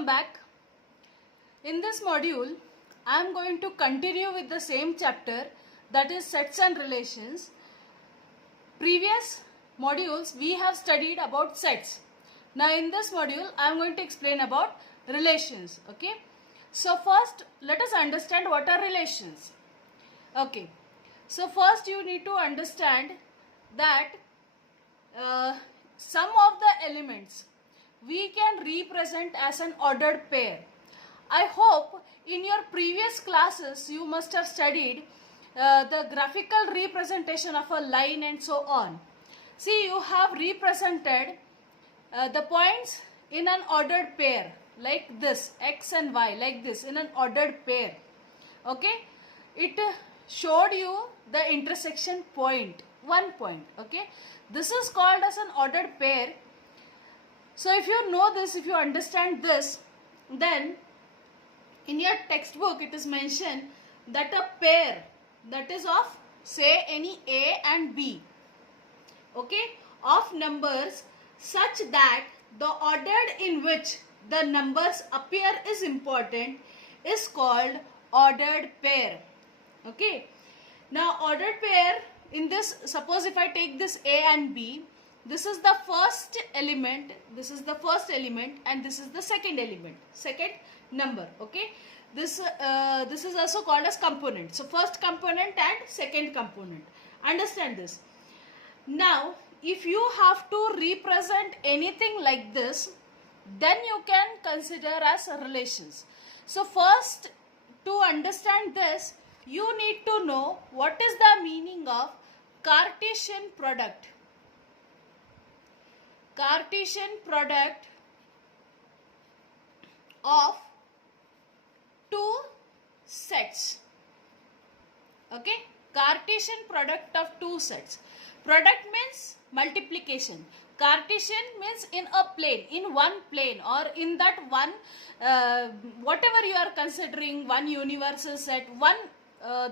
welcome back. In this module, I am going to continue with the same chapter, that is sets and relations. Previous modules we have studied about sets. Now in this module, I am going to explain about relations. Okay. So first, let us understand what are relations. Okay. So first you need to understand that some of the elements we can represent as an ordered pair. I hope in your previous classes you must have studied the graphical representation of a line and so on. See, you have represented the points in an ordered pair like this, x and y, like this, in an ordered pair. Okay, it showed you the intersection point, one point. Okay, this is called as an ordered pair. So if you know this, if you understand this, then in your textbook it is mentioned that a pair that is of, say, any A and B, okay, of numbers such that the order in which the numbers appear is important is called ordered pair. Okay, now ordered pair, in this, suppose if I take this A and B, this is the first element, this is the first element, and this is the second element, second number. Okay, this is also called as component. So first component and second component. Understand this. Now if you have to represent anything like this, then you can consider as relations. So first, to understand this, you need to know what is the meaning of Cartesian product. Cartesian product of two sets. Okay, Cartesian product of two sets. Product means multiplication. Cartesian means in a plane, in one plane, or in that one, whatever you are considering, one universal set, one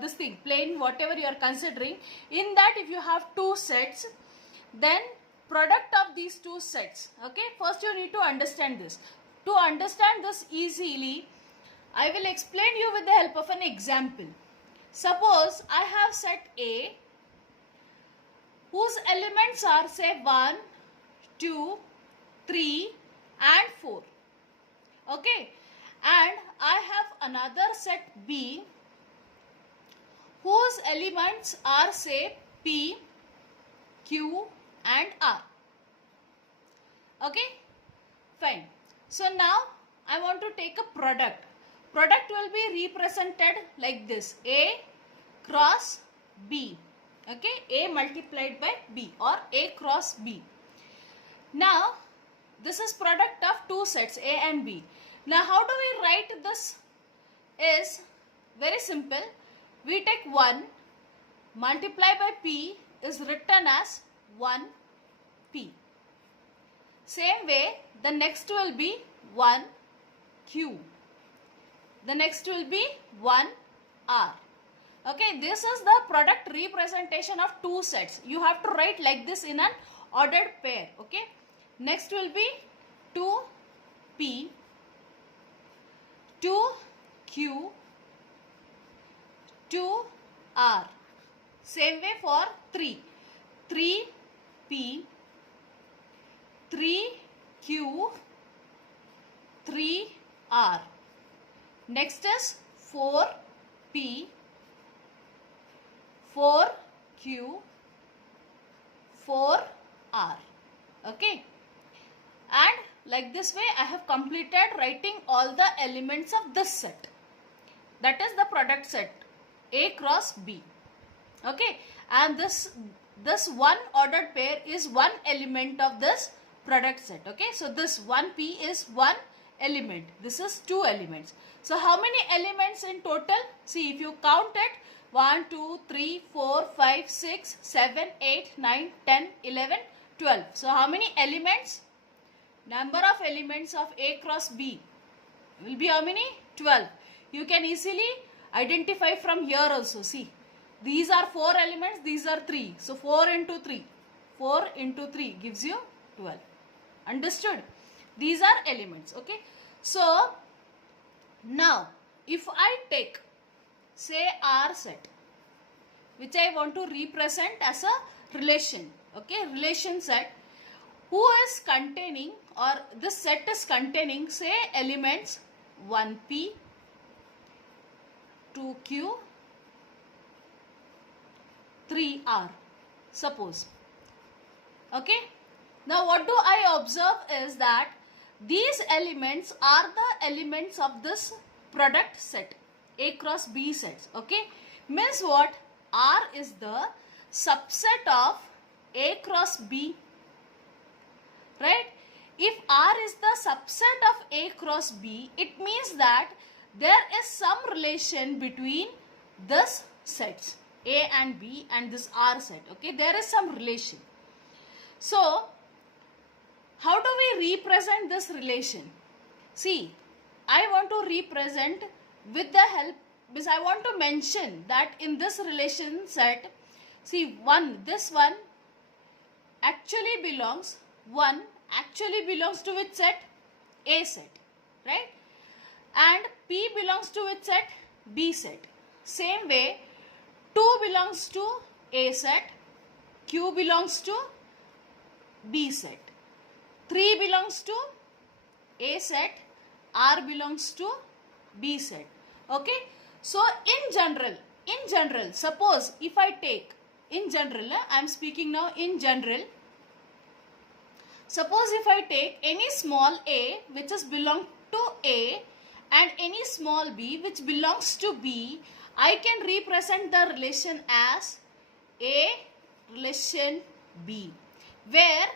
this thing, plane, whatever you are considering, in that if you have two sets, then product of these two sets. Okay, first you need to understand this. To understand this easily, I will explain you with the help of an example. Suppose I have set A whose elements are, say, 1, 2, 3 and 4. Okay, and I have another set B whose elements are, say, P, Q and R. Okay, fine. So now I want to take a product. Product will be represented like this: A cross B. Okay, A multiplied by B, or A cross B. Now this is product of two sets, A and B. Now how do we write this? Is very simple. We take 1 multiply by P is written as 1P. Same way, the next will be 1Q. The next will be 1R. Okay, this is the product representation of two sets. You have to write like this in an ordered pair. Okay, next will be 2P, 2Q, 2R. Same way for 3. 3P, 3Q, 3R. Next is 4P, 4Q, 4R. Okay, and like this way I have completed writing all the elements of this set. That is the product set, A cross B. Okay, and this one ordered pair is one element of this product set. Okay, so this 1P is one element, this is two elements. So how many elements in total? See, if you count it, 1, 2, 3, 4, 5, 6, 7, 8, 9, 10, 11, 12. So how many elements? Number of elements of A cross B will be how many? 12. You can easily identify from here also. See, these are 4 elements, these are 3. So 4 into 3. 4 into 3 gives you 12. Understood? These are elements. Okay. So now if I take say R set, which I want to represent as a relation, okay, relation set, who is containing, or this set is containing, say elements 1p, 2q, 3r, suppose. Okay, now what do I observe is that these elements are the elements of this product set, A cross B sets. Okay, means what? R is the subset of A cross B, right? If R is the subset of A cross B, it means that there is some relation between this sets A and B and this R set. Okay, there is some relation. So how do we represent this relation? See, I want to represent with the help, because I want to mention that in this relation set, see, this one actually belongs to which set? A set, right? And P belongs to which set? B set. Same way, 2 belongs to A set, Q belongs to B set, 3 belongs to A set, R belongs to B set. Okay, so in general, suppose if I take, in general, I am speaking now in general, suppose if I take any small a which is belong to A and any small b which belongs to B, I can represent the relation as A relation B, where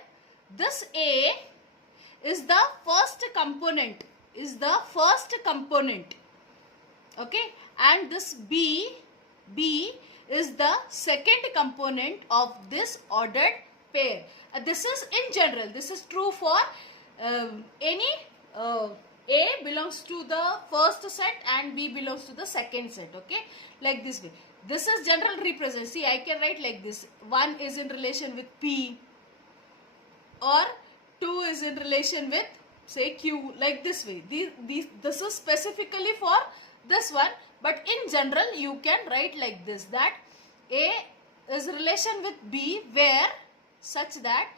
this A is the first component, okay, and this B is the second component of this ordered pair. This is in general, this is true for any A belongs to the first set and B belongs to the second set, okay, like this way. This is general representation. See, I can write like this: 1 is in relation with P, or 2 is in relation with, say, Q, like this way. This is specifically for this one, but in general you can write like this, that A is relation with B where such that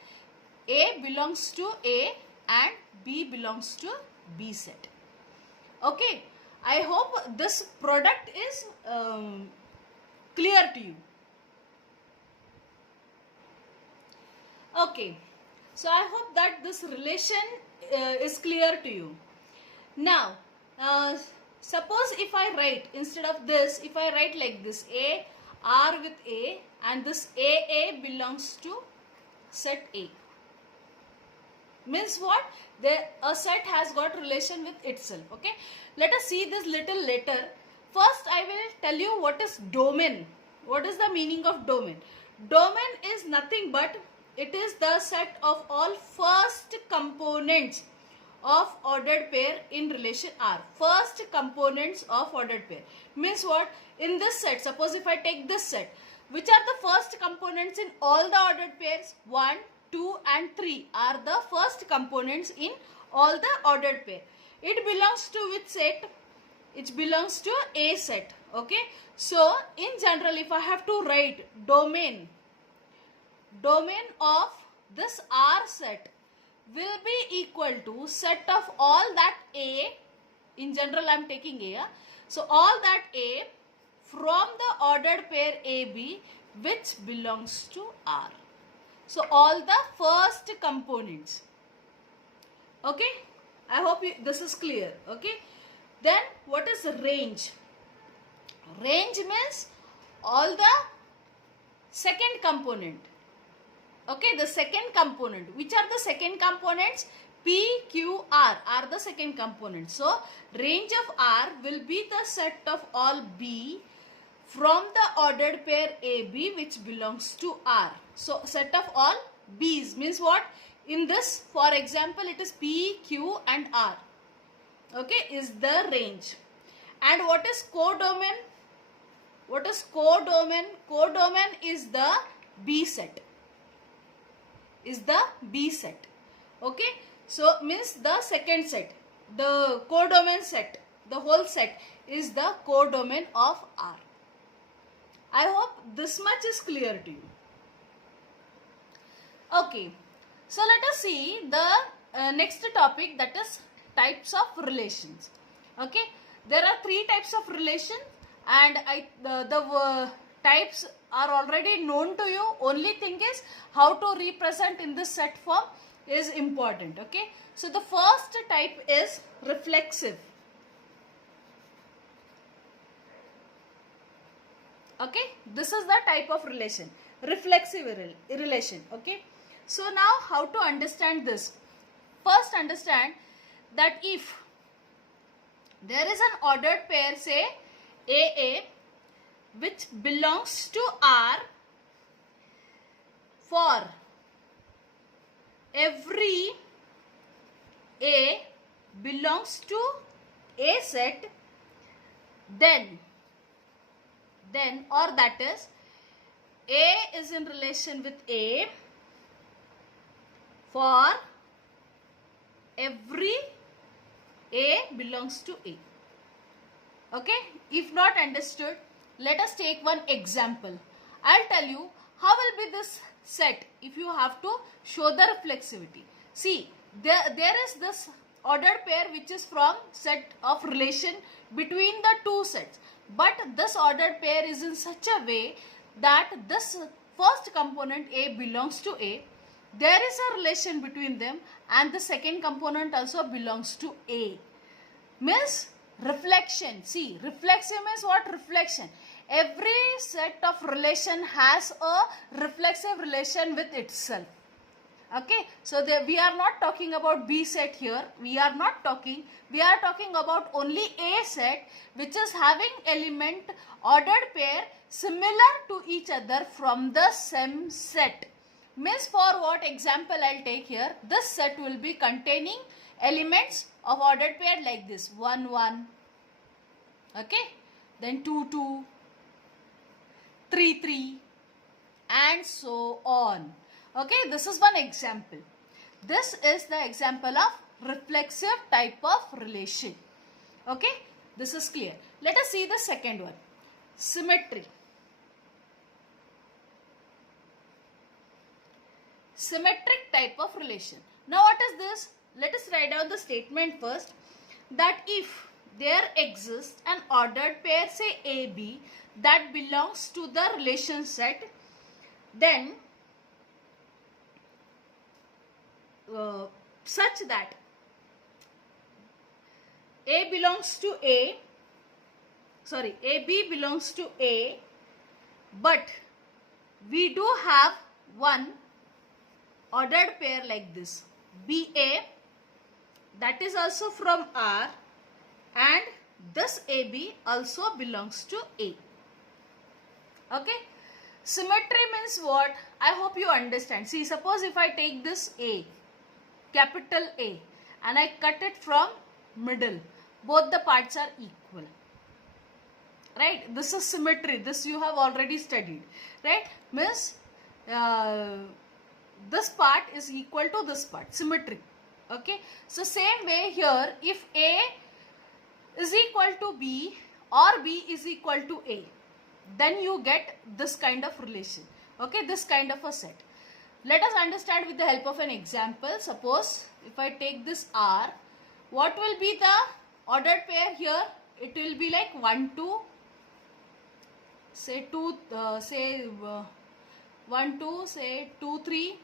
A belongs to A and B belongs to B set. Okay, I hope this product is clear to you. Okay, so I hope that this relation is clear to you. Now, suppose if I write, instead of this, if I write like this: A, R with A, and this AA belongs to set A. Means what? A set has got relation with itself. Okay, let us see this little later. First I will tell you what is domain. What is the meaning of domain? Domain is nothing but it is the set of all first components of ordered pair in relation R. First components of ordered pair means what? In this set, suppose if I take this set, which are the first components in all the ordered pairs? 1, 2 and 3 are the first components in all the ordered pair. It belongs to which set? It belongs to A set. Okay, so in general, if I have to write domain of this R set will be equal to set of all that A. In general I am taking A, so all that A from the ordered pair AB which belongs to R. So all the first components. Okay, I hope this is clear. Okay, then what is range? Range means all the second component. Okay, the second component. Which are the second components? P, Q, R are the second components. So range of R will be the set of all B from the ordered pair AB which belongs to R. So set of all B's means what? In this, for example, it is P, Q and R. Okay, is the range. And what is codomain? What is codomain? Codomain is the B set. Is the B set. Okay, so means the second set. the codomain set, the whole set is the codomain of R. I hope this much is clear to you. Okay, so let us see the next topic, that is types of relations. Okay, there are three types of relation, and the types are already known to you. Only thing is how to represent in this set form is important. Okay, so the first type is reflexive. Okay, this is the type of relation, reflexive relation. Okay, so now how to understand this? First, understand that if there is an ordered pair, say AA, which belongs to R, for every A belongs to A set, then or that is A is in relation with A for every A belongs to A. Okay, if not understood, let us take one example. I'll tell you how will be this set if you have to show the reflexivity. See, there is this ordered pair which is from set of relation between the two sets. But this ordered pair is in such a way that this first component A belongs to A. There is a relation between them, and the second component also belongs to A. Means reflection. See, reflexive means what? Reflection. Every set of relation has a reflexive relation with itself. Okay, so we are not talking about B set here. We are talking about only A set, which is having element ordered pair similar to each other from the same set. Means for what example I'll take here, this set will be containing elements of ordered pair like this, 1 1, okay, then 2 2, 3 3, and so on. Okay, this is one example. This is the example of reflexive type of relation. Okay, this is clear. Let us see the second one, symmetry. Symmetric type of relation. Now what is this? Let us write down the statement first, that if there exists an ordered pair, say AB, that belongs to the relation set, then such that AB belongs to A, but we do have one ordered pair like this, BA, that is also from R, and this AB also belongs to A. Okay, symmetry means what? I hope you understand. See, suppose if I take this A, capital A, and I cut it from middle, both the parts are equal, right? This is symmetry. This you have already studied, right? Means this part is equal to this part, symmetry. Okay, so same way here, if A is equal to B or B is equal to A, then you get this kind of relation. Okay, this kind of a set. Let us understand with the help of an example. Suppose if I take this R, what will be the ordered pair here? It will be like 1 2, say 2, 1 2, say 2 3,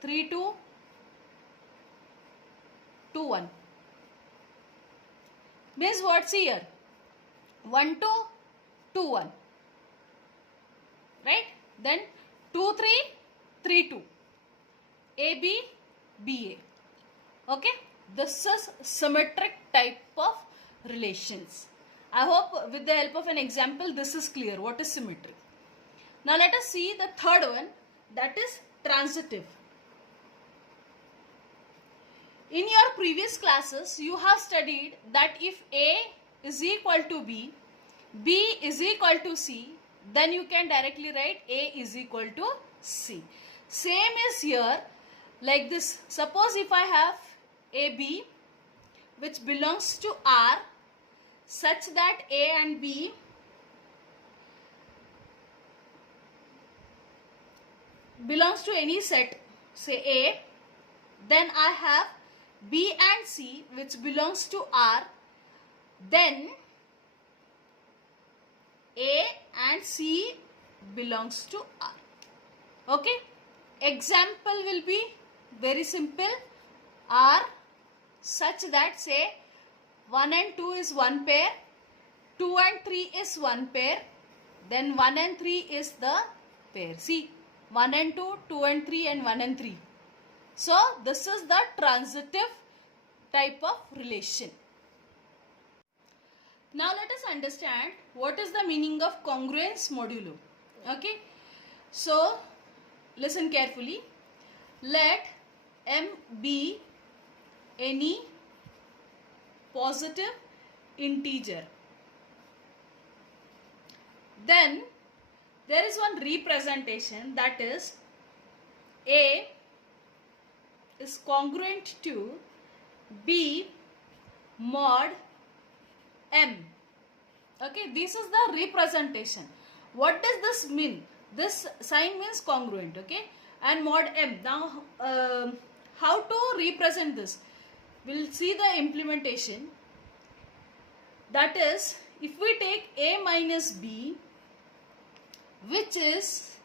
3 2, 2 1. Means what's here? 1 2, 2 1. Right? Then 2 3, 3 2. AB, BA. Okay? This is symmetric type of relations. I hope with the help of an example this is clear. What is symmetry? Now let us see the third one, that is transitive. In your previous classes, you have studied that if A is equal to B, B is equal to C, then you can directly write A is equal to C. Same is here. like this. Suppose if I have AB which belongs to R such that A and B belongs to any set, say A, then I have B and C which belongs to R, then A and C belongs to R. Okay, example will be very simple. R such that, say, 1 and 2 is one pair, 2 and 3 is one pair, then 1 and 3 is the pair. See, 1 and 2, 2 and 3, and 1 and 3. So this is the transitive type of relation. Now let us understand what is the meaning of congruence modulo. Okay, so listen carefully. Let M be any positive integer. Then there is one representation, that is A is congruent to B mod M. Okay, this is the representation. What does this mean? This sign means congruent, okay, and mod M. Now how to represent this? We'll see the implementation. That is, if we take A minus B, which is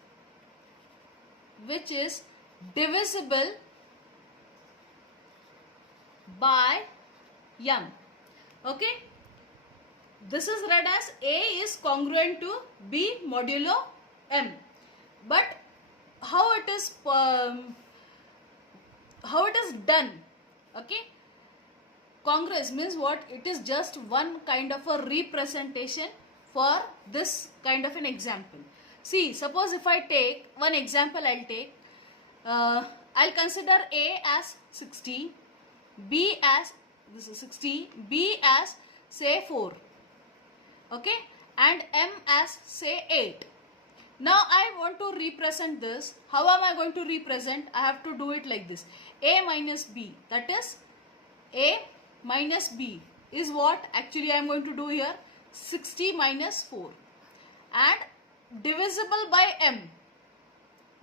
divisible by M. Okay, this is read as A is congruent to B modulo M. But how it is done? Okay, congruence means what? It is just one kind of a representation for this kind of an example. See, suppose if I take one example, I'll consider A as 60, B as, this is 60, B as say 4, okay, and M as say 8. Now I want to represent this. How am I going to represent? I have to do it like this. A minus B, that is A minus B is what actually I am going to do here, 60 minus 4, and divisible by M,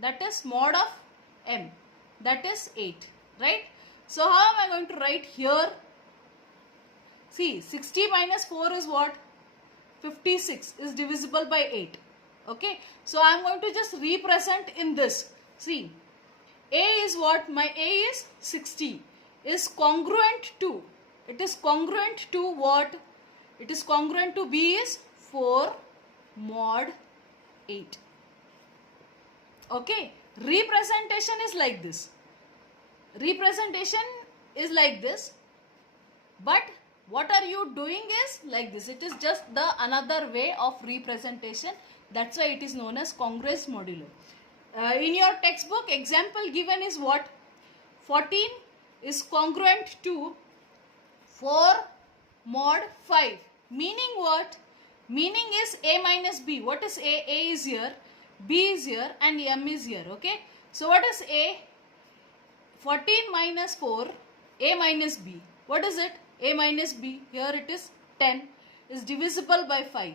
that is mod of M, that is 8, right? So how am I going to write here? See, 60 minus 4 is what? 56 is divisible by 8. Okay, so I am going to just represent in this. See, A is what? My A is 60, is congruent to, it is congruent to what? It is congruent to B is 4 mod 8. Okay, representation is like this. Representation is like this, but what are you doing is like this. It is just the another way of representation. That's why it is known as congruence modulo. In your textbook, example given is what? 14 is congruent to 4 mod 5. Meaning what? Meaning is A minus B. What is A? A is here, B is here, and M is here. Okay. So what is A? 14 minus 4, A minus B. What is it? A minus B. Here it is 10 is divisible by 5.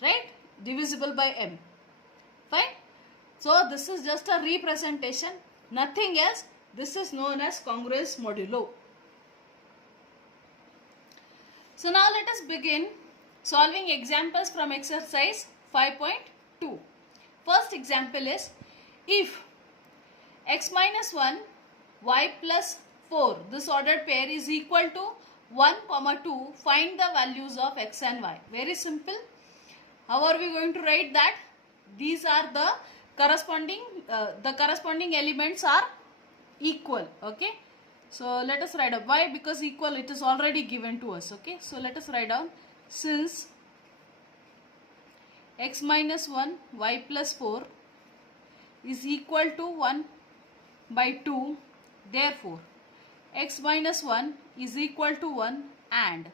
Right? Divisible by M. Fine. So this is just a representation. Nothing else. This is known as congruence modulo. So now let us begin solving examples from exercise 5.2. First example is, if x minus 1, y plus 4, this ordered pair is equal to 1, 2, find the values of x and y. Very simple. How are we going to write that? These are the corresponding elements are equal. Okay. So let us write up. Why? Because equal, it is already given to us. Okay. So let us write down, since x minus 1, y plus 4 is equal to 1 by 2, therefore x minus 1 is equal to 1 and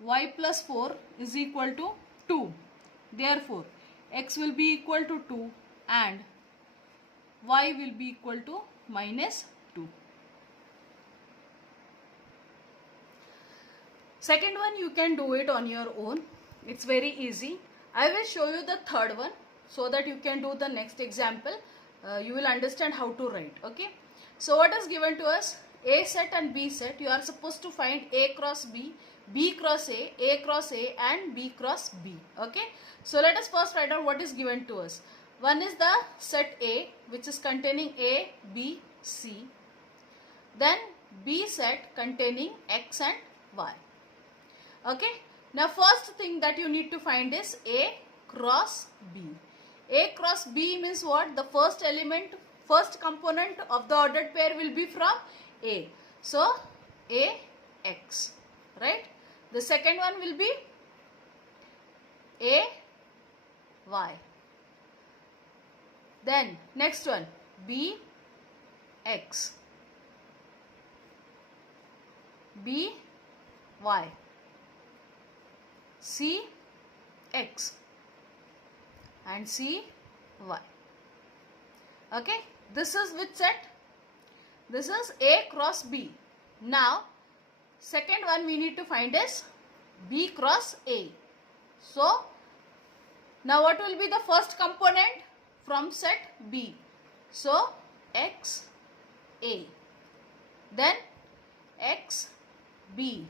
y plus 4 is equal to 2. Therefore x will be equal to 2 and y will be equal to minus 2. Second one, you can do it on your own. It's very easy. I will show you the third one so that you can do the next example. You will understand how to write. Okay. So what is given to us? A set and B set. You are supposed to find A cross B, B cross A cross A and B cross B. Okay. So let us first write down what is given to us. One is the set A, which is containing A, B, C. Then B set containing X and Y. Okay. Now first thing that you need to find is A cross B. A cross B means what? The first element, first component of the ordered pair will be from A. So A X, right? The second one will be A Y. Then next one B X, B Y, C X and C Y. Okay, this is which set? This is A cross B. Now second one we need to find is B cross A. So now what will be the first component from set B? So X A, then X B,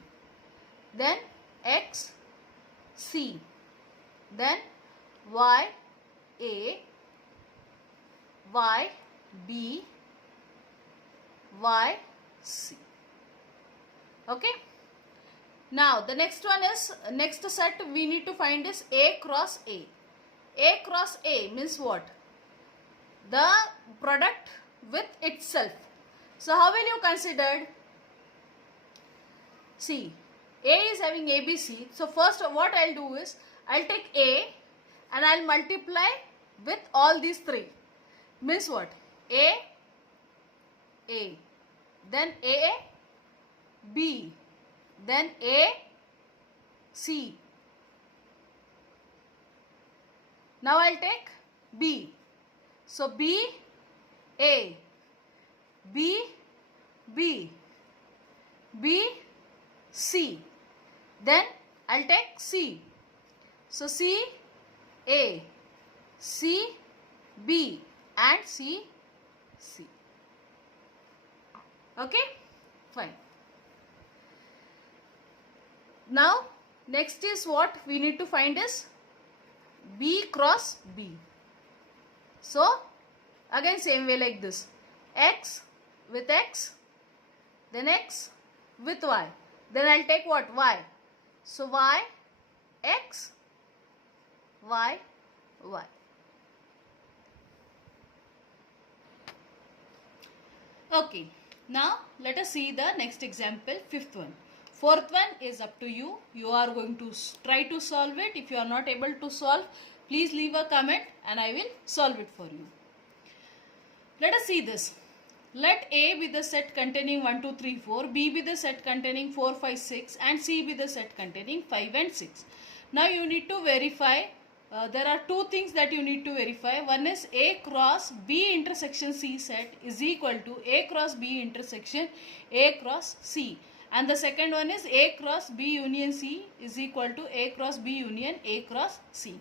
then X C, then Y A, Y B, Y C. Okay. Now the next one is, next set we need to find is A cross A. A cross A means what? The product with itself. So how will you consider? See, A is having ABC. So first what I'll do is, I'll take A and I'll multiply with all these three. Means what? A, then A, B, then A, C. Now I'll take B. So B, A, B, B, B, C. Then I'll take C. So C, A, C, B and C, C. Okay, fine. Now next is what we need to find is B cross B. So again same way like this. X with X, then X with Y. Then I'll take what? Y. So Y, X, Y, Y. Okay. Now let us see the next example, fifth one. Fourth one is up to you. You are going to try to solve it. If you are not able to solve, please leave a comment and I will solve it for you. Let us see this. Let A be the set containing 1, 2, 3, 4, B be the set containing 4, 5, 6 and C be the set containing 5 and 6. Now you need to verify. There are two things that you need to verify. One is A cross B intersection C set is equal to A cross B intersection A cross C. And the second one is A cross B union C is equal to A cross B union A cross C.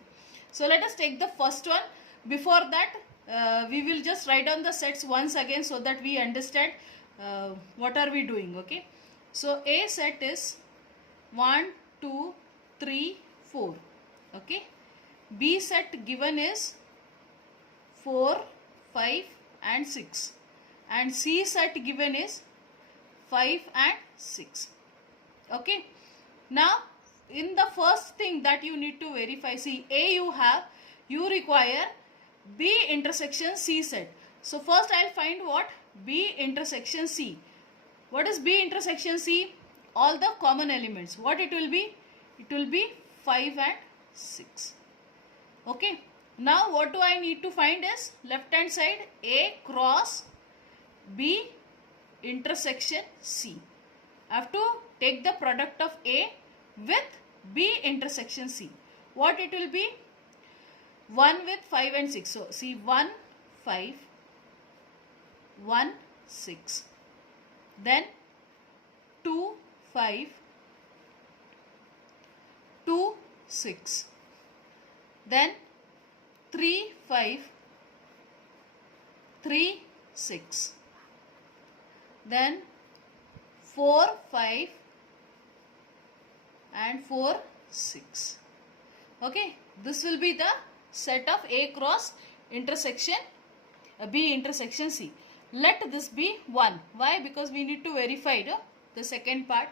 So let us take the first one. Before that, we will just write down the sets once again so that we understand what are we doing. Okay. So A set is 1, 2, 3, 4. Okay. B set given is 4, 5 and 6. And C set given is 5 and 6. Okay. Now in the first thing that you need to verify, see A you require B intersection C set. So first I'll find what? B intersection C. What is B intersection C? All the common elements. What it will be? It will be 5 and 6. Okay. Now what do I need to find is left hand side A cross B intersection C. I have to take the product of A with B intersection C. What it will be? 1 with 5 and 6. So see 1, 5, 1, 6. Then 2, 5, 2, 6. Then 3, 5, 3, 6. Then 4, 5 and 4, 6. Okay, this will be the set of A cross intersection B intersection C. Let this be 1. Why? Because we need to verify the second part.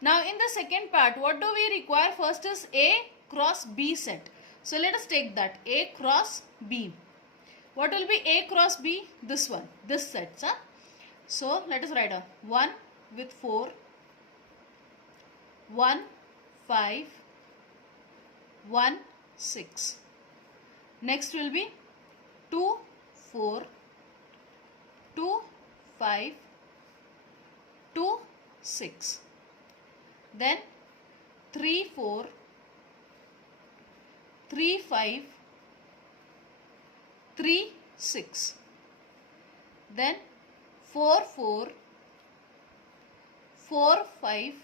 Now in the second part, what do we require? First is A cross B set. So let us take that A cross B. What will be A cross B? This one, this set. So let us write down 1 with 4, 1, 5, 1, 6. Next will be 2, 4, 2, 5, 2, 6. Then 3, 4, 3, 5, 3, 6. Then 4, 4, 4, 5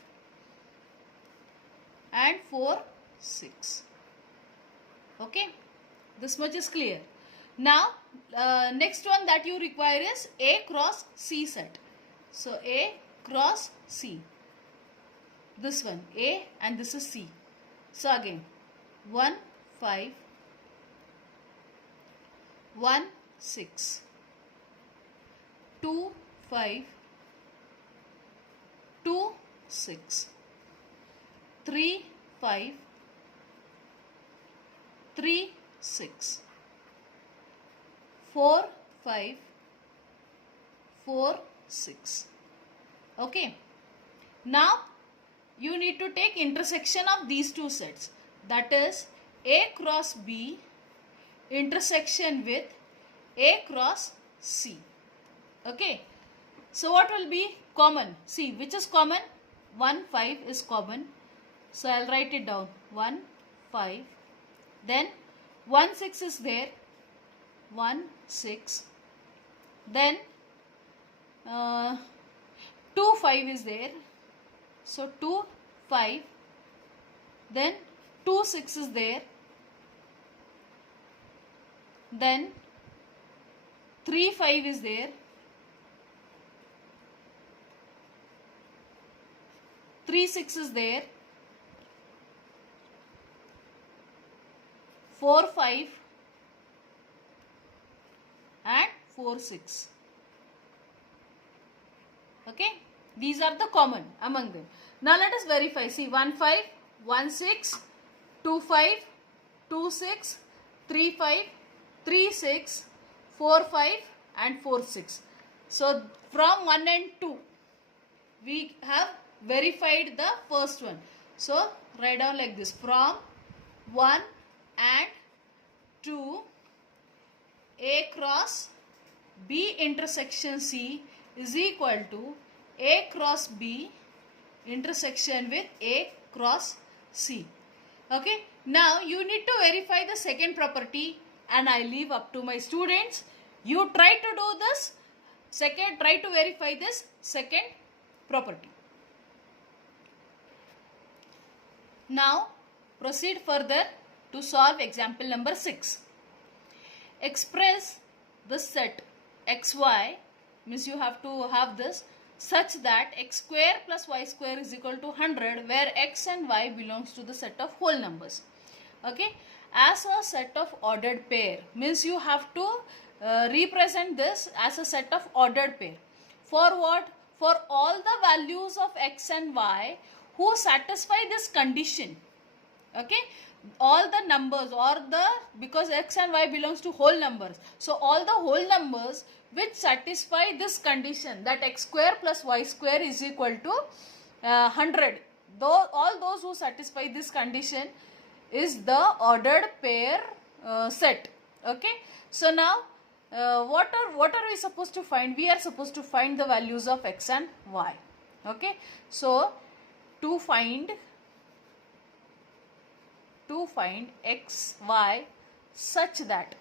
and 4, 6. Okay, this much is clear. Now next one that you require is A cross C set. So A cross C, this one A and this is C. So again 1, 5, 1, 6, 2, 5, 2, 6, 3, 5, 3, 6, 4, 5, 4, 6. Okay. Now you need to take intersection of these two sets. That is A cross B intersection with A cross C. Okay. So what will be common? See, which is common? 1, 5 is common. So I will write it down. 1, 5. Then 1, 6 is there. 1, 6. Then 2, 5 is there. So 2, 5. Then 2, 6 is there. Then 3, 5 is there. 3, 6 is there. 4, 5 and 4, 6. Okay, these are the common among them. Now let us verify. See, 1, 5, 1, 6, 2, 5, 2, 6, 3, 5, 3, 6, 4, 5 and 4, 6. So from 1 and 2 we have verified the first one. So write down like this: from 1 and 2, A cross B intersection C is equal to A cross B intersection with A cross C. Okay. Now you need to verify the second property, and I leave up to my students. You try to do this second, try to verify this second property. Now proceed further to solve example number 6. Express this set xy, means you have to have this, such that x square plus y square is equal to 100, where x and y belongs to the set of whole numbers. Okay, as a set of ordered pair, means you have to represent this as a set of ordered pair. For what? For all the values of x and y who satisfy this condition. Okay, all the numbers, or the, because x and y belongs to whole numbers, so all the whole numbers which satisfy this condition, that x square plus y square is equal to 100, though all those who satisfy this condition is the ordered pair set. Okay, so now what are we supposed to find? We are supposed to find the values of x and y. Okay, so to find x, y such that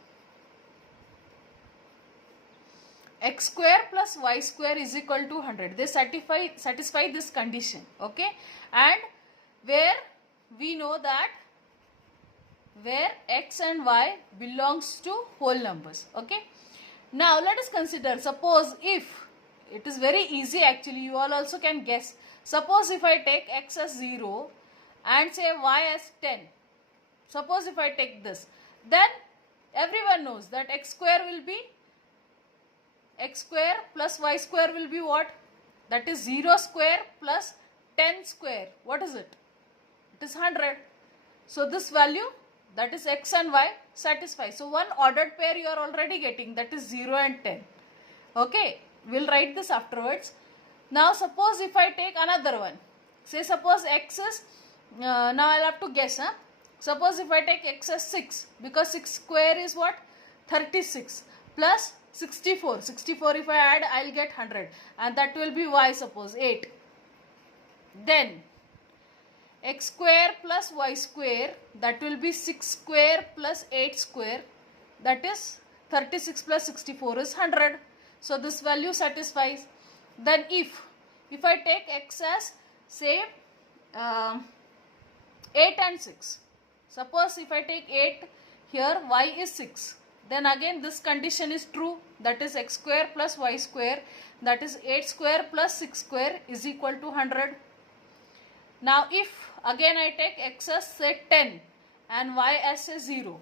x square plus y square is equal to 100. They satisfy this condition. Okay, and where we know that where x and y belongs to whole numbers. Okay, now let us consider, suppose if, it is very easy actually, you all also can guess. Suppose if I take x as 0 and say y as 10, suppose if I take this, then everyone knows that x square plus y square will be what? That is 0 square plus 10 square. What is it? It is 100. So this value, that is x and y, satisfy. So one ordered pair you are already getting, that is 0 and 10. Okay, we'll write this afterwards. Now suppose if I take another one, say suppose x is, now I'll have to guess. Suppose if I take x as 6, because 6 square is what? 36 plus 64. 64 if I add, I'll get 100, and that will be y, suppose 8. Then x square plus y square, that will be 6 square plus 8 square, that is 36 plus 64 is 100. So this value satisfies. Then if I take x as say 8 and 6, suppose if I take 8 here, y is 6, then again this condition is true, that is x square plus y square, that is 8 square plus 6 square is equal to 100. Now if again I take x as say 10 and y as say 0,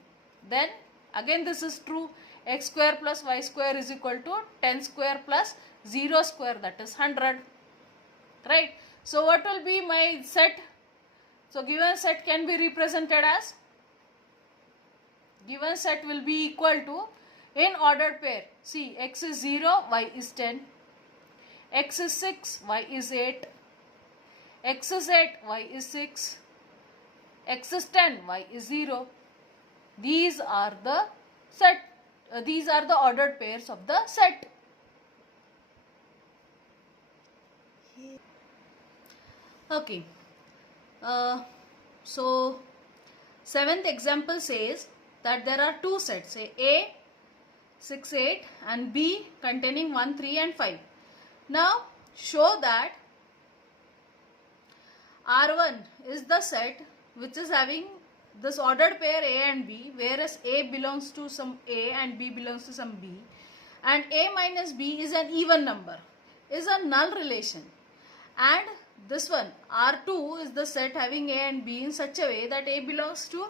then again this is true, x square plus y square is equal to 10 square plus 0 square, that is 100. Right? So what will be my set? So given set can be represented as, given set will be equal to, in ordered pair, see, x is 0, y is 10, x is 6, y is 8, x is 8, y is 6, x is 10, y is 0. These are the set, these are the ordered pairs of the set. Okay, so 7th example says that there are two sets, say A 6, 8 and B containing 1, 3 and 5. Now show that R1 is the set which is having this ordered pair A and B, whereas A belongs to some A and B belongs to some B, and A minus B is an even number, is a null relation, and this one R2 is the set having A and B in such a way that A belongs to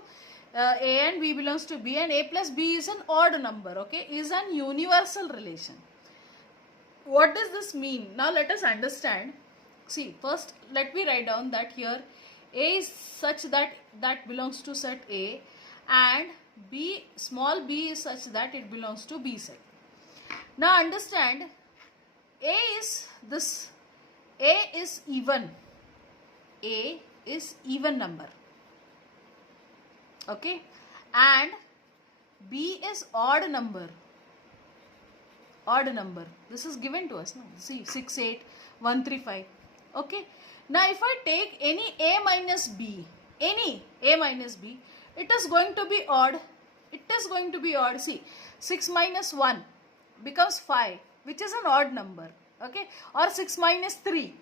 A and B belongs to B, and A plus B is an odd number, okay, is an universal relation. What does this mean? Now let us understand. See, first let me write down that here A is such that belongs to set A, and B, small b is such that it belongs to B set. Now understand, A is this, A is even, A is even number, okay, and B is odd number, this is given to us, no? See, 6, 8, 1, 3, 5, okay. Now if I take any A minus B, it is going to be odd, see, 6 minus 1 becomes 5, which is an odd number, okay, or 6 minus 3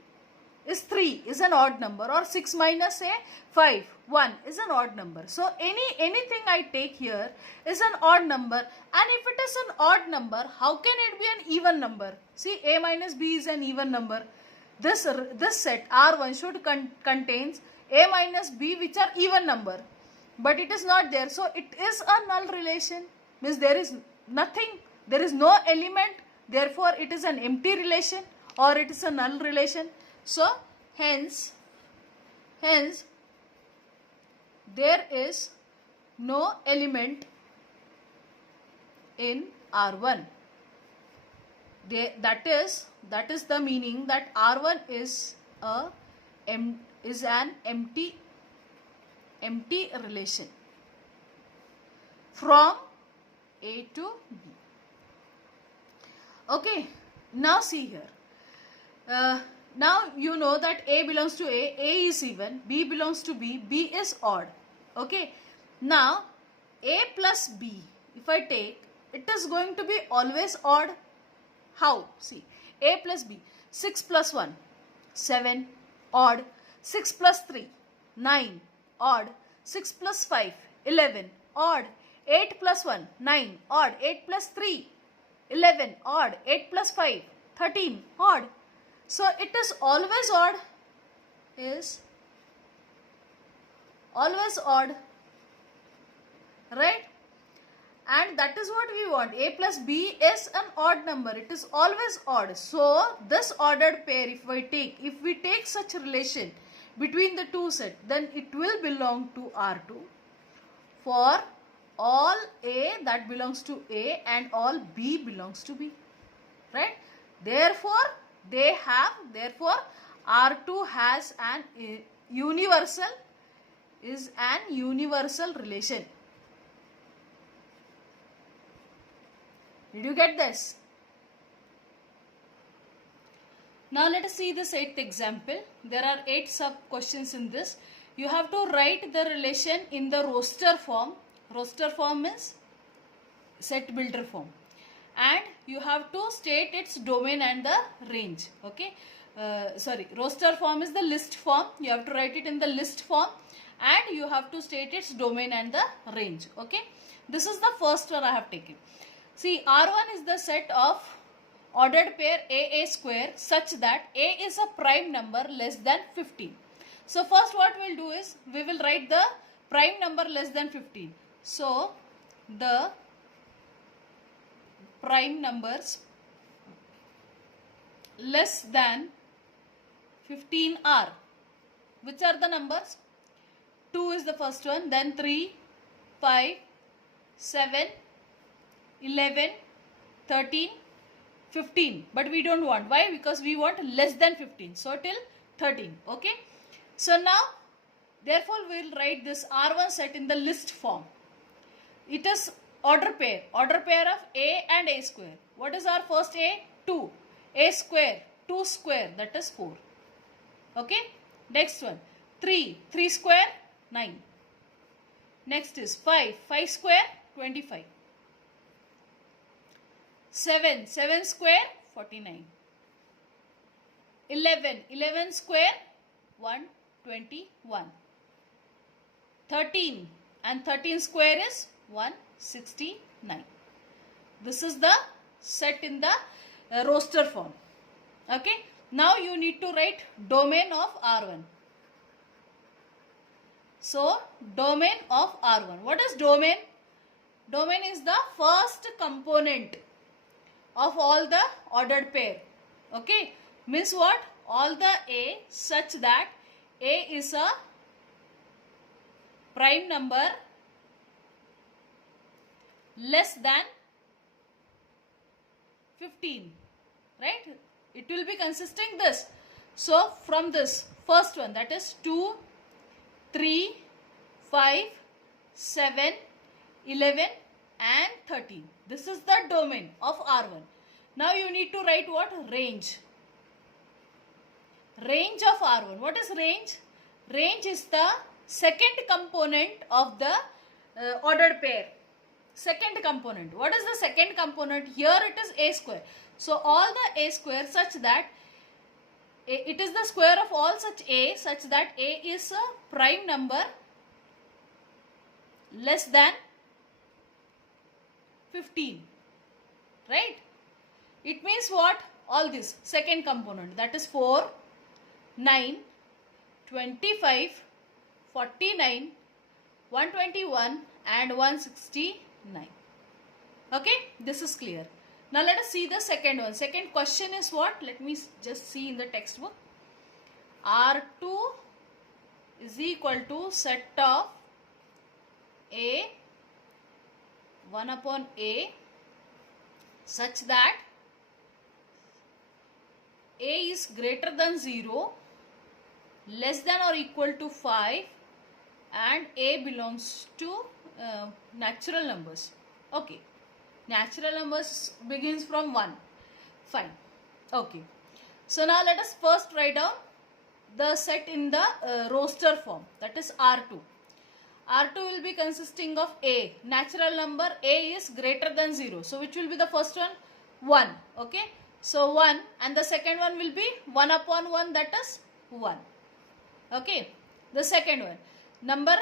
is an odd number, or 6 minus say 5, 1 is an odd number. So anything I take here is an odd number, and if it is an odd number, how can it be an even number? See, A minus B is an even number. This set R1 should contains A minus B, which are even number, but it is not there, so it is a null relation, means there is nothing, there is no element, therefore it is an empty relation or it is a null relation. So hence there is no element in R1. That is the meaning that R1 is an empty relation from A to B. Okay, now see here. Now you know that A belongs to A is even, B belongs to B is odd. Okay, now A plus B, if I take, it is going to be always odd. How? See, A plus B, 6 plus 1, 7, odd, 6 plus 3, 9, odd, 6 plus 5, 11, odd, 8 plus 1, 9, odd, 8 plus 3, 11, odd, 8 plus 5, 13, odd. So it is always odd, is always odd, right? And that is what we want. A plus B is an odd number. It is always odd. So this ordered pair, if we take such a relation between the two sets, then it will belong to R2 for all A that belongs to A and all B belongs to B, right? Therefore R2 has an universal relation. Did you get this? Now let us see this 8th example. There are 8 sub questions in this. You have to write the relation in the roster form. Roster form is set builder form. And you have to state its domain and the range. Okay. Roster form is the list form. You have to write it in the list form. And you have to state its domain and the range. Okay. This is the first one I have taken. See, R1 is the set of ordered pair AA square such that A is a prime number less than 15. So first what we will do is, we will write the prime number less than 15. So the prime numbers less than 15 are, which are the numbers? 2 is the first one, then 3, 5, 7, 11, 13, 15. But we don't want. Why? Because we want less than 15. So till 13. Okay. So now, therefore, we will write this R1 set in the list form. It is order pair. Order pair of A and A square. What is our first A? 2. A square. 2 square. That is 4. Okay. Next one. 3. 3 square. 9. Next is 5. 5 square. 25. 7. 7 square. 49. 11. 11 square. 121. 13. And 13 square is 169. This is the set in the roster form. Okay. Now you need to write domain of R1. So domain of R1. What is domain? Domain is the first component of all the ordered pair. Okay. Means what? All the A such that A is a prime number less than 15. Right? It will be consisting this. So from this first one, that is 2, 3, 5, 7, 11 and 13. This is the domain of R1. Now you need to write what? Range. Range of R1. What is range? Range is the second component of the ordered pair. Second component. What is the second component? Here it is A square. So all the A square such that it is the square of all such A such that A is a prime number less than 15. Right? It means what? All this second component, that is 4, 9, 25, 49, 121 and 169. Okay, this is clear. Now let us see the second one. Second question is what? Let me just see in the textbook. R2 is equal to set of A 1 upon A such that A is greater than 0, less than or equal to 5 and A belongs to natural numbers. Okay. Natural numbers begins from 1. Fine. Okay. So now let us first write down the set in the roster form. That is R2. R2 will be consisting of A. Natural number A is greater than 0. So which will be the first one? 1. Okay. So 1, and the second one will be 1 upon 1, that is 1. Okay, the second one, number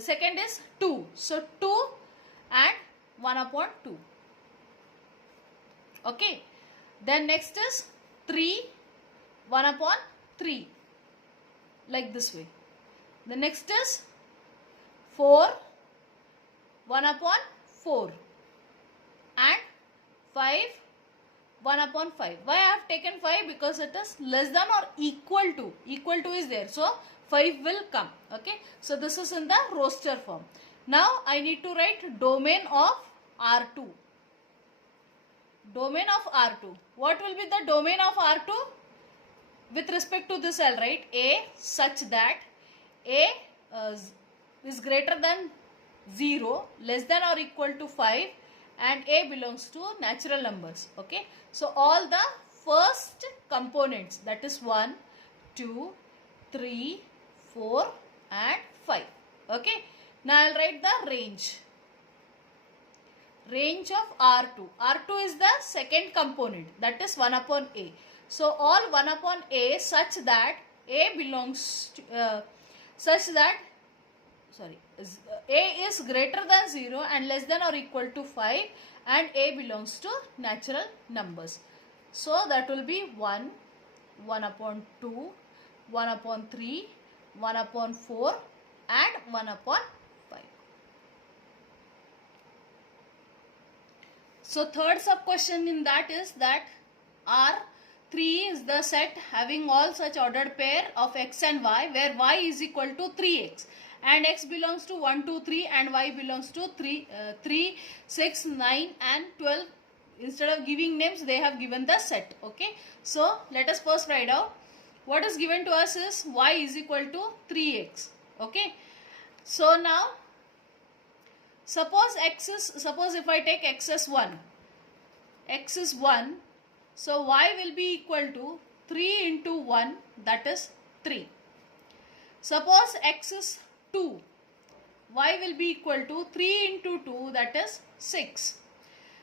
second is 2. So 2 and 1 upon 2. Okay, then next is 3, 1 upon 3, like this way. The next is 4, 1 upon 4, and 5, 1 upon 5. Why I have taken 5? Because it is less than or equal to. Equal to is there, so 5 will come. Okay, so this is in the roster form. Now I need to write domain of R2. Domain of R2. What will be the domain of R2? With respect to this, I'll write A such that A is greater than 0, less than or equal to 5, and A belongs to natural numbers. Okay, so all the first components, that is 1, 2, 3, 4 and 5. Okay, now I'll write the range. Range of R2. R2 is the second component, that is 1 upon A. So all 1 upon A such that A belongs to, A is greater than 0 and less than or equal to 5, and A belongs to natural numbers. So that will be 1, 1 upon 2, 1 upon 3, 1 upon 4 and 1 upon 5. So third sub question in that is that R3 is the set having all such ordered pair of x and y, where y is equal to 3x and x belongs to 1, 2, 3 and y belongs to 3, 6, 9 and 12. Instead of giving names, they have given the set. Okay, so let us first write out. What is given to us is y is equal to 3x. Okay, so now suppose if I take x as 1, x is 1, so y will be equal to 3 into 1, that is 3. Suppose x is 2, y will be equal to 3 into 2, that is 6.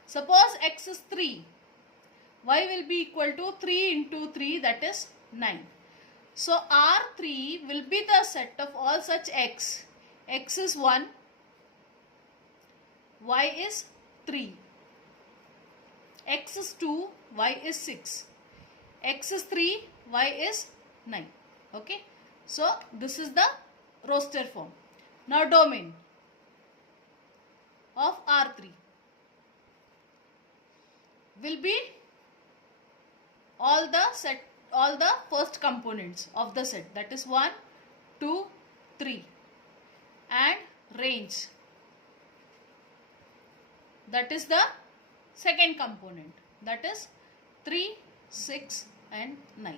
Suppose x is 3, y will be equal to 3 into 3, that is 9. So R3 will be the set of all such x. X is 1, y is 3, x is 2, y is 6, x is 3, y is 9. Okay, so this is the roster form. Now domain of R3 will be all the first components of the set, that is 1, 2, 3 and range, that is the second component, that is 3, 6 and 9.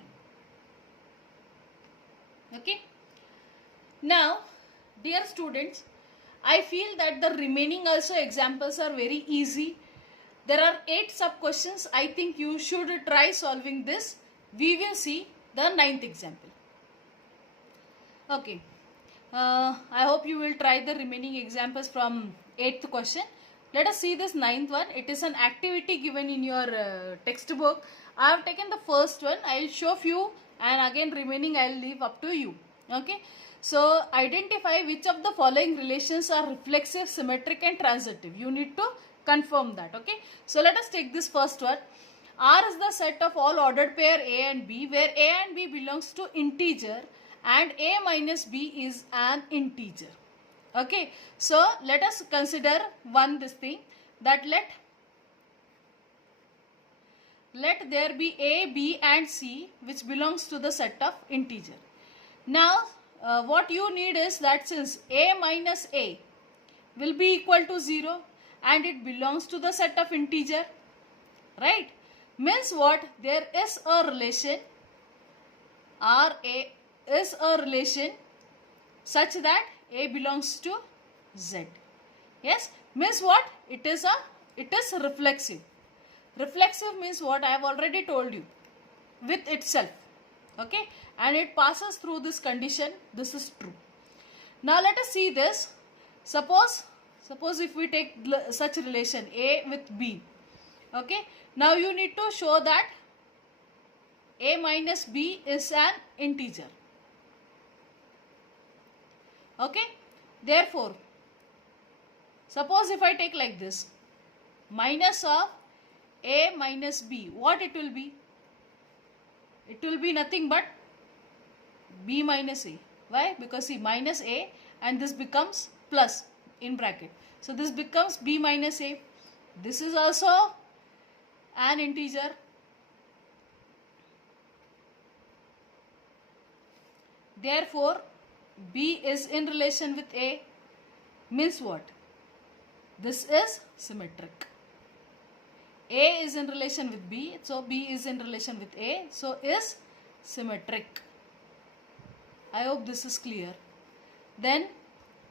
Okay. Now dear students, I feel that the remaining also examples are very easy. There are 8 sub questions. I think you should try solving this. We will see the 9th example. Okay. I hope you will try the remaining examples from 8th question. Let us see this 9th one. It is an activity given in your textbook. I have taken the first one. I will show few and again remaining I will leave up to you. Okay. So identify which of the following relations are reflexive, symmetric and transitive. You need to confirm that. Okay. So let us take this first one. R is the set of all ordered pair A and B, where A and B belongs to integer and A minus B is an integer. Okay, so let us consider this thing, that let there be A, B and C which belongs to the set of integer. Now what you need is that since A minus A will be equal to 0 and it belongs to the set of integer, right? Means what? There is a relation, RA is a relation such that A belongs to Z. Yes, means what? It is reflexive. Reflexive means what? I have already told you, with itself. Okay, and it passes through this condition. This is true. Now let us see this. Suppose if we take such relation A with B. Okay, now you need to show that a minus b is an integer. Okay, therefore suppose if I take like this, minus of a minus b, what it will be? It will be nothing but b minus a. Why? Because see, minus a and this becomes plus in bracket. So this becomes b minus a. This is also an integer. Therefore, b is in relation with a, means what? This is symmetric. A is in relation with b, so b is in relation with a, so is symmetric. I hope this is clear. Then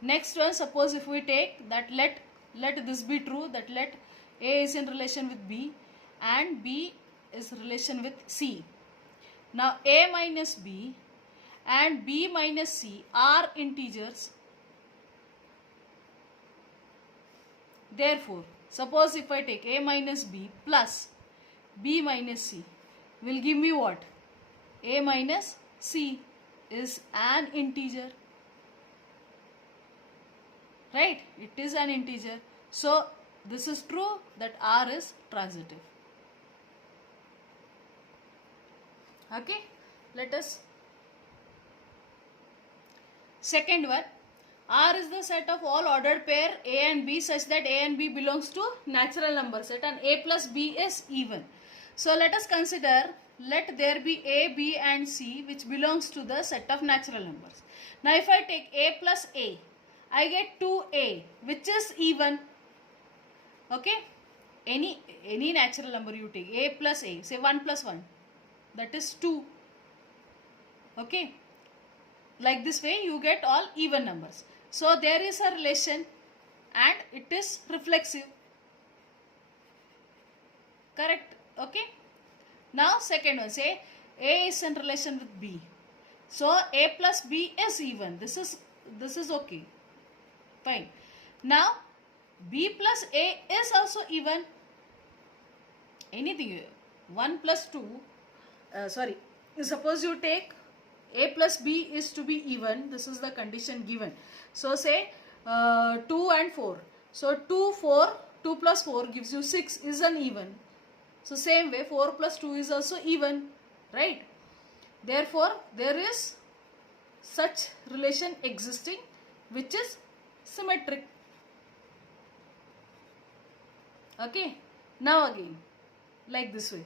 next one, suppose if we take that, let this be true, that let a is in relation with b and b is relation with c. Now a minus b and b minus c are integers. Therefore, suppose if I take a minus b plus b minus c will give me what? A minus c is an integer. Right? It is an integer. So, this is true that R is transitive. Okay? Let us. Second one. R is the set of all ordered pair A and B such that A and B belongs to natural number set and A plus B is even. So let us consider, let there be A, B and C which belongs to the set of natural numbers. Now if I take A plus A, I get 2A which is even. Okay, any natural number you take, A plus A, say 1 plus 1, that is 2. Okay, like this way you get all even numbers. So there is a relation and it is reflexive. Correct? Okay. Now second one, say A is in relation with B. So A plus B is even. This is okay. Fine. Now B plus A is also even. Anything 1 plus 2. Suppose you take A plus B is to be even. This is the condition given. So say 2 and 4. So 2 plus 4 gives you 6 is an even. So same way 4 plus 2 is also even. Right? Therefore there is such relation existing which is symmetric. Okay. Now again like this way.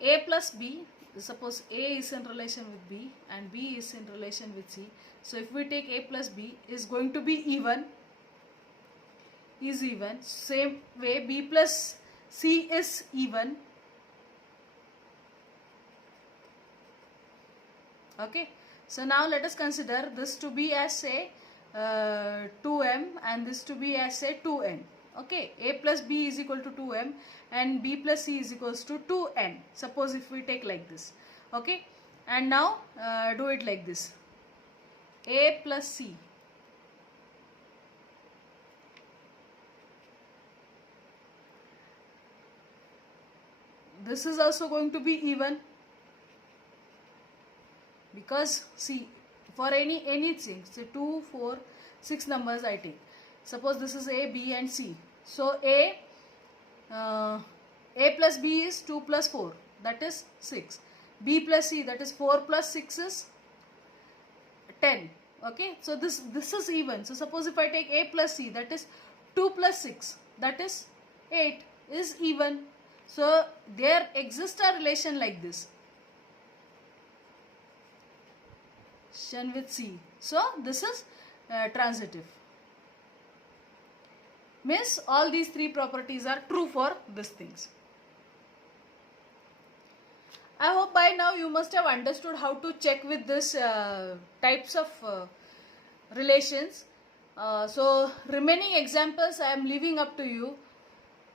A plus B. Suppose A is in relation with B and B is in relation with C. So if we take A plus B is going to be even. Is even. Same way B plus C is even. Okay. So now let us consider this to be as say 2m and this to be as say 2n. Okay, A plus B is equal to 2m and B plus C is equals to 2n. Suppose if we take like this. Okay, and now do it like this. A plus C. This is also going to be even. Because see, for anything, say 2, 4, 6 numbers I take. Suppose this is A, B and C. So A plus B is 2 plus 4, that is 6. B plus C, that is 4 plus 6 is 10. Okay, so this is even. So suppose if I take A plus C, that is 2 plus 6, that is 8, is even. So there exists a relation like this. With C. So this is transitive. Means all these three properties are true for these things. I hope by now you must have understood how to check with this types of relations. So remaining examples I am leaving up to you.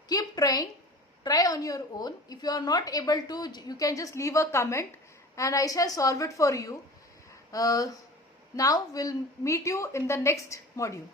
Keep trying. Try on your own. If you are not able to, you can just leave a comment and I shall solve it for you. Now we'll meet you in the next module.